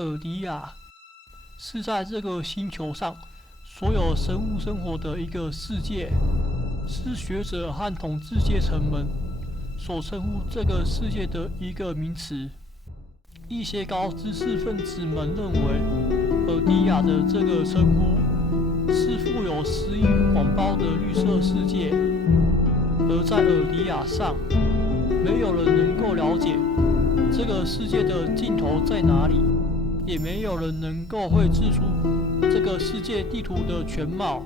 尔迪亚是在这个星球上所有生物生活的一个世界，是学者和统治阶层们所称呼这个世界的一个名词。一些高知识分子们认为，尔迪亚的这个称呼是富有诗意广袤的绿色世界，而在尔迪亚上，没有人能够了解这个世界的尽头在哪里，也没有人能够绘制出这个世界地图的全貌。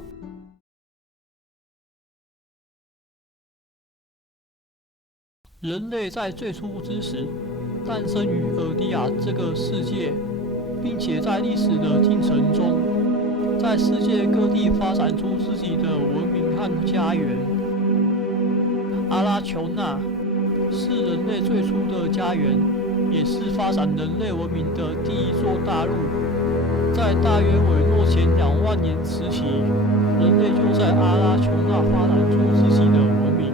人类在最初之时诞生于尔迪亚这个世界，并且在历史的进程中，在世界各地发展出自己的文明和家园。阿拉琼纳是人类最初的家园，也是发展人类文明的第一座大陆。在大约韦诺前2万年时期，人类就在阿拉琼纳发展出自己的文明。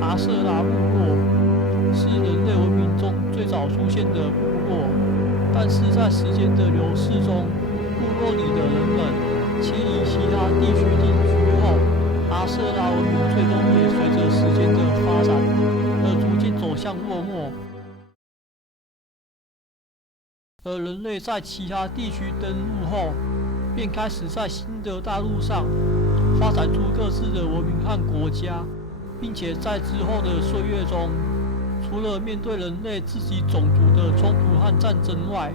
阿瑟拉部落是人类文明中最早出现的部落，但是在时间的流逝中，部落里的人们迁移其他地区定居后，阿瑟拉文明最终也随着时间的发展而逐渐走向落寞。而人类在其他地区登陆后，便开始在新的大陆上发展出各自的文明和国家，并且在之后的岁月中，除了面对人类自己种族的冲突和战争外，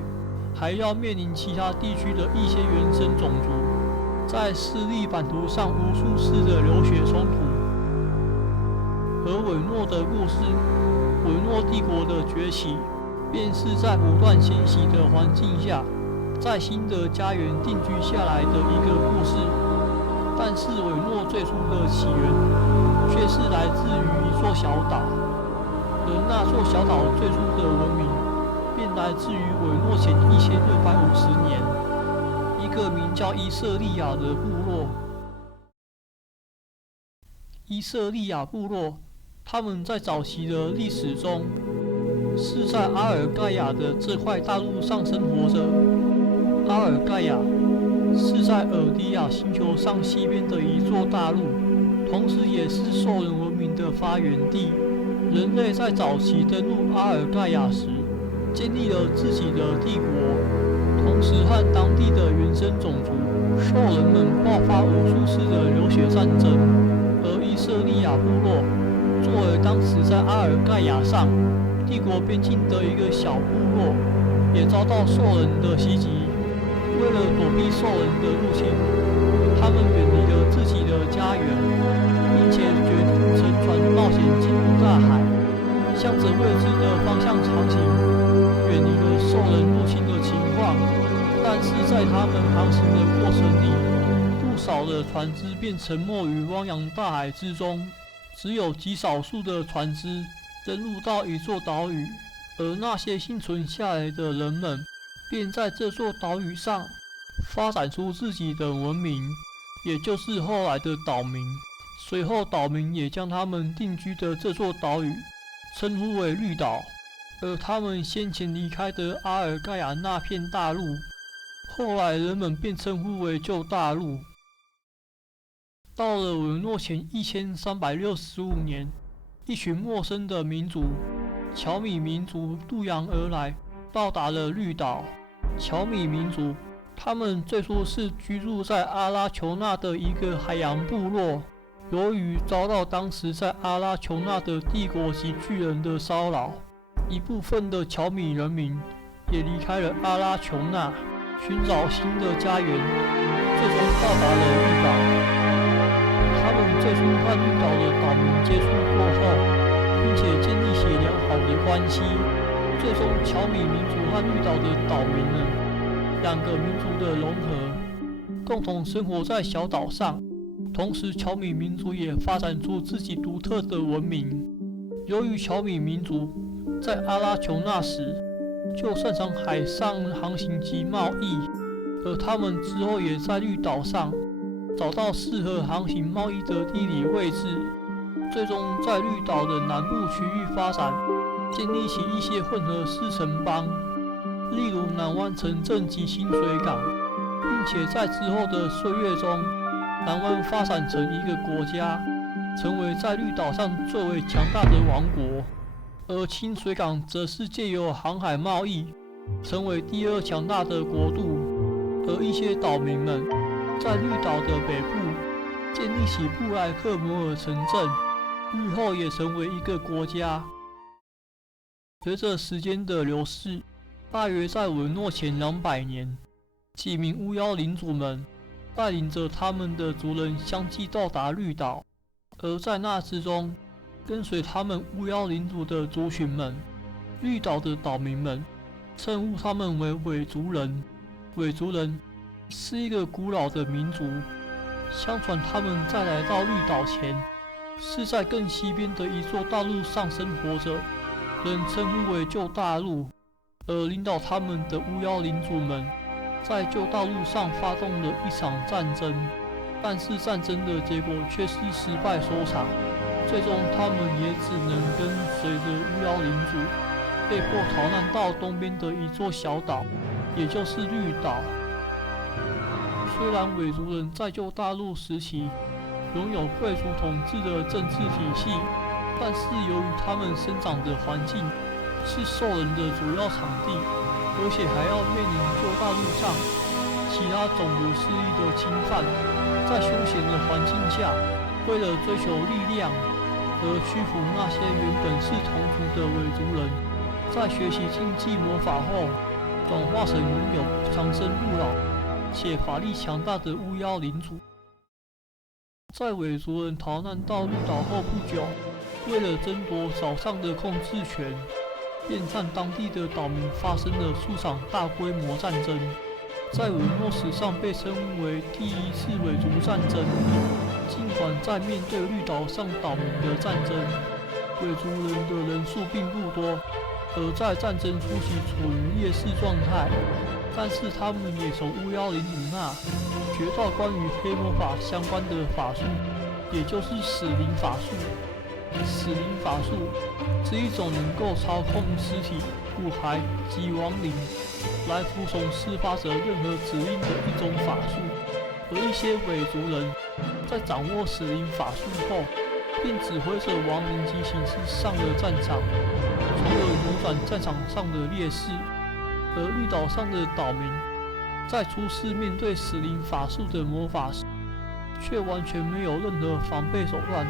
还要面临其他地区的一些原生种族在势力版图上无数次的流血冲突。而韦诺的故事，韦诺帝国的崛起，便是在不断迁徙的环境下，在新的家园定居下来的一个故事。但是韦诺最初的起源却是来自于一座小岛，而那座小岛最初的文明便来自于韦诺前1650年，一个名叫伊瑟利亚的部落。伊瑟利亚部落，他们在早期的历史中是在阿尔盖亚的这块大陆上生活着。阿尔盖亚是在尔迪亚星球上西边的一座大陆，同时也是兽人文明的发源地。人类在早期登陆阿尔盖亚时，建立了自己的帝国，同时和当地的原生种族兽人们爆发无数次的流血战争。而伊瑟利亚部落作为当时在阿尔盖亚上帝国边境的一个小部落，也遭到兽人的袭击。为了躲避兽人的入侵，他们远离了自己的家园，并且决定乘船冒险进入大海，向着未知的方向航行，远离了兽人入侵的情况。但是在他们航行的过程里，不少的船只便沉没于汪洋大海之中，只有极少数的船只登陆到一座岛屿，而那些幸存下来的人们便在这座岛屿上发展出自己的文明，也就是后来的岛民。随后岛民也将他们定居的这座岛屿称呼为绿岛，而他们先前离开的阿尔盖亚那片大陆，后来人们便称呼为旧大陆。到了韦诺前1365年，一群陌生的民族乔米民族渡洋而来，到达了绿岛。乔米民族，他们最初是居住在阿拉琼纳的一个海洋部落，由于遭到当时在阿拉琼纳的帝国及巨人的骚扰，一部分的乔米人民也离开了阿拉琼纳，寻找新的家园，最终到达了绿岛。他们最初和绿岛的岛民接触过后，并且建立起良好的关系。最终，乔米民族和绿岛的岛民们两个民族的融合，共同生活在小岛上。同时，乔米民族也发展出自己独特的文明。由于乔米民族在阿拉琼纳时就擅长海上航行及贸易，而他们之后也在绿岛上找到适合航行贸易的地理位置，最终在绿岛的南部区域发展，建立起一些混合式城邦。例如南湾城镇及清水港，并且在之后的岁月中，南湾发展成一个国家，成为在绿岛上最为强大的王国，而清水港则是借由航海贸易，成为第二强大的国度。而一些岛民们在绿岛的北部建立起布莱克摩尔城镇，日后也成为一个国家。随着时间的流逝，大约在文诺前200年，几名巫妖领主们带领着他们的族人相继到达绿岛，而在那之中，跟随他们巫妖领主的族群们，绿岛的岛民们称呼他们为伪族人。伪族人是一个古老的民族，相传他们在来到绿岛前，是在更西边的一座大陆上生活着，人称呼为旧大陆。而领导他们的巫妖领主们，在旧大陆上发动了一场战争，但是战争的结果却是失败收场，最终他们也只能跟随着巫妖领主，被迫逃难到东边的一座小岛，也就是绿岛。虽然伪族人在旧大陆时期拥有贵族统治的政治体系，但是由于他们生长的环境是兽人的主要场地，而且还要面临旧大陆上其他种族势力的侵犯，在凶险的环境下，为了追求力量而屈服那些原本是同族的伪族人，在学习禁忌魔法后，转化成拥有长生不老且法力强大的巫妖领主。在伪族人逃难到绿岛后不久，为了争夺岛上的控制权，便和当地的岛民发生了数场大规模战争，在文诺史上被称为第一次伪族战争。尽管在面对绿岛上岛民的战争，伪族人的人数并不多，而在战争初期处于劣势状态，但是他们也从巫妖领主那学到关于黑魔法相关的法术，也就是死灵法术。死灵法术是一种能够操控尸体、骨骸及亡灵来服从施法者任何指令的一种法术。而一些伪族人在掌握死灵法术后，便指挥着亡灵及骑士上了战场，从而扭转战场上的劣势。而绿岛上的岛民在初次面对死灵法术的魔法时，却完全没有任何防备手段，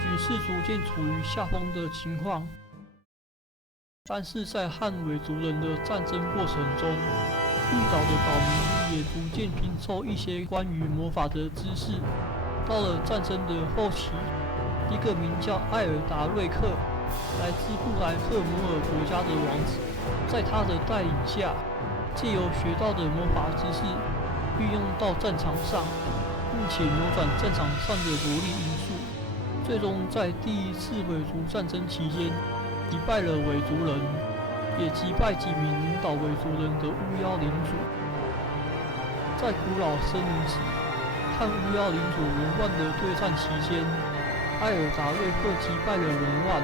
局势逐渐处于下风的情况。但是在和伪族人的战争过程中，绿岛的岛民也逐渐拼凑一些关于魔法的知识。到了战争的后期，一个名叫艾尔达瑞克，来自布莱克摩尔国家的王子，在他的带领下，借由学到的魔法知识运用到战场上，并且扭转战场上的不利因素，最终在第一次伪族战争期间击败了伪族人，也击败几名领导伪族人的巫妖领主。在古老森林时，和巫妖领主伦万的对战期间，艾尔达瑞克击败了伦万，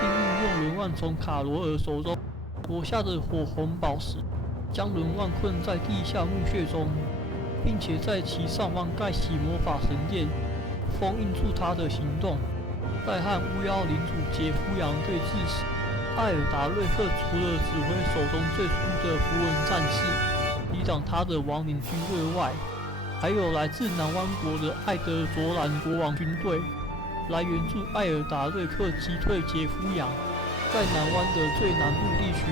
并运用伦万从卡罗尔手中夺下的火红宝石，将伦万困在地下墓穴中，并且在其上方盖起魔法神殿，封印住他的行动。在和巫妖领主杰夫扬对峙时，艾尔达瑞克除了指挥手中最初的符文战士抵挡他的亡灵军队外，还有来自南湾国的艾德卓兰国王军队来援助艾尔达瑞克击退杰夫扬。在南湾的最南部地区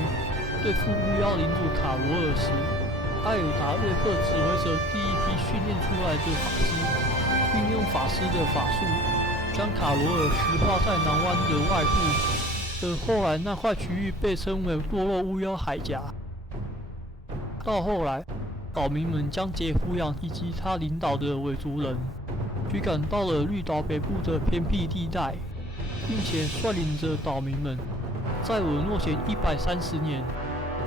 对付巫妖领主卡罗尔时，艾尔达瑞克指挥着第一批训练出来的法师，运用法师的法术将卡罗尔石化在南湾的外部，而后来那块区域被称为堕落巫妖海峡。到后来，岛民们将杰夫扬以及他领导的伪族人驱赶到了绿岛北部的偏僻地带，并且率领着岛民们在文诺前130年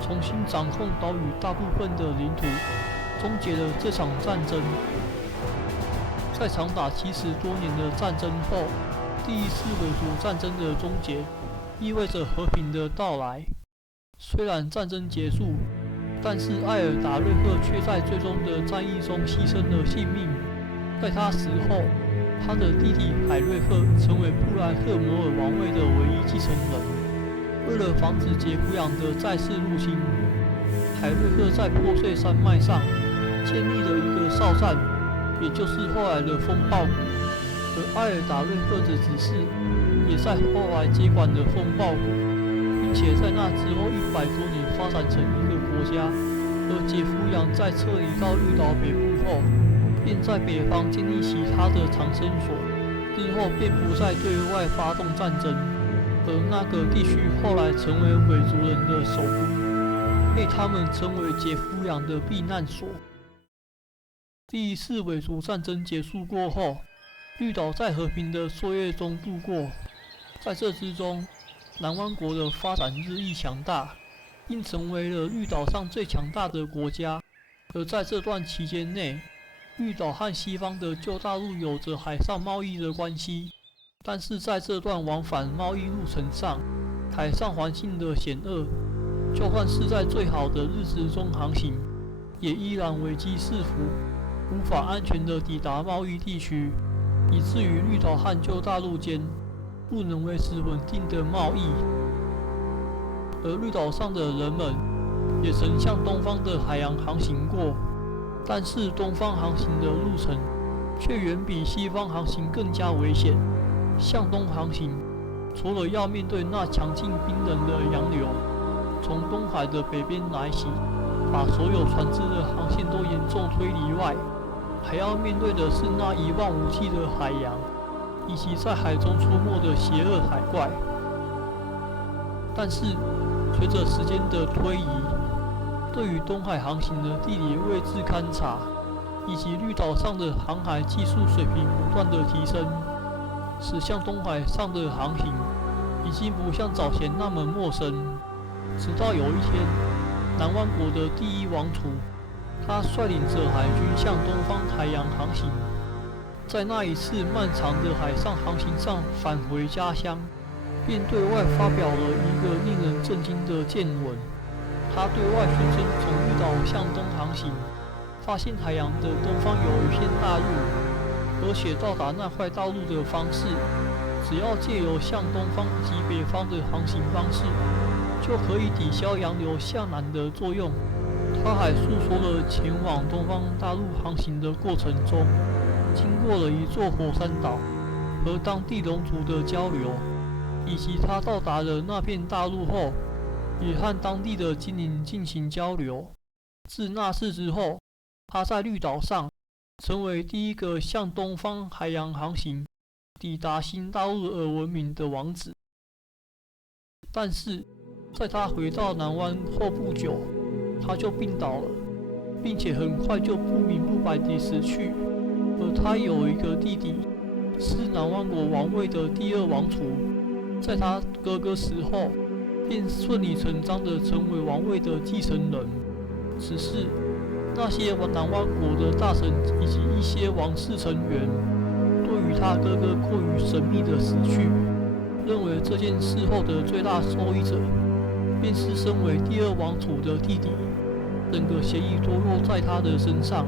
重新掌控岛屿大部分的领土，终结了这场战争。在长达70多年的战争后，第一次伪族战争的终结意味着和平的到来。虽然战争结束，但是艾尔达瑞克却在最终的战役中牺牲了性命。在他死后，他的弟弟海瑞克成为布莱克摩尔王位的唯一继承人。为了防止杰弗养的再次入侵，海瑞克在破碎山脉上建立了一个哨站，也就是后来的风暴谷。而艾尔达瑞克的子嗣也在后来接管了风暴谷，并且在那之后100多年发展成一个国家。而杰弗养在撤离到绿岛北部后，便在北方建立起他的藏身所，之后便不再对外发动战争。而那个地区后来成为韦族人的首都，被他们称为杰弗养的避难所。第一次韦族战争结束过后，绿岛在和平的岁月中度过。在这之中，南湾国的发展日益强大，并成为了绿岛上最强大的国家。而在这段期间内，绿岛和西方的旧大陆有着海上贸易的关系。但是在这段往返贸易路程上，海上环境的险恶，就算是在最好的日子中航行，也依然危机四伏，无法安全地抵达贸易地区，以至于绿岛和旧大陆间不能维持稳定的贸易。而绿岛上的人们也曾向东方的海洋航行过，但是东方航行的路程却远比西方航行更加危险。向东航行，除了要面对那强劲冰冷的洋流从东海的北边来袭，把所有船只的航线都严重推离外，还要面对的是那一望无际的海洋，以及在海中出没的邪恶海怪。但是，随着时间的推移，对于东海航行的地理位置勘察，以及绿岛上的航海技术水平不断的提升，使向东海上的航行已经不像早前那么陌生。直到有一天，南湾国的第一王储，他率领着海军向东方海洋航行，在那一次漫长的海上航行上返回家乡，便对外发表了一个令人震惊的见闻。他对外宣称从绿岛向东航行，发现海洋的东方有一片大陆，而且到达那块大陆的方式，只要借由向东方及北方的航行方式，就可以抵消洋流向南的作用。他还述说了前往东方大陆航行的过程中，经过了一座火山岛和当地龙族的交流，以及他到达了那片大陆后，也和当地的精灵进行交流。自那次之后，他在绿岛上成为第一个向东方海洋航行、抵达新大陆而闻名的王子。但是，在他回到南湾后不久，他就病倒了，并且很快就不明不白地死去。而他有一个弟弟，是南湾国王位的第二王储，在他哥哥死后，便顺理成章地成为王位的继承人。只是那些南湾国的大臣以及一些王室成员，对于他哥哥过于神秘的死去，认为这件事后的最大受益者，便是身为第二王储的弟弟。整个嫌疑都落在他的身上，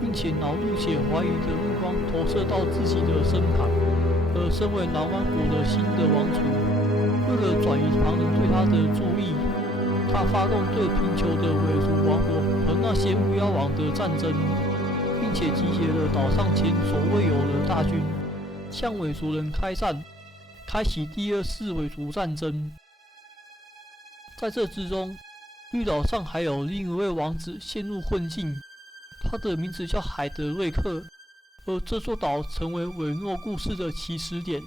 并且恼怒且怀疑的目光投射到自己的身旁。而身为南湾国的新的王储，为了转移旁人对他的注意，他发动对贫穷的韦族王国和那些巫妖王的战争，并且集结了岛上前所未有的大军，向韦族人开战，开启第二次韦族战争。在这之中，绿岛上还有另一位王子陷入困境，他的名字叫海德瑞克，而这座岛成为韦诺故事的起始点。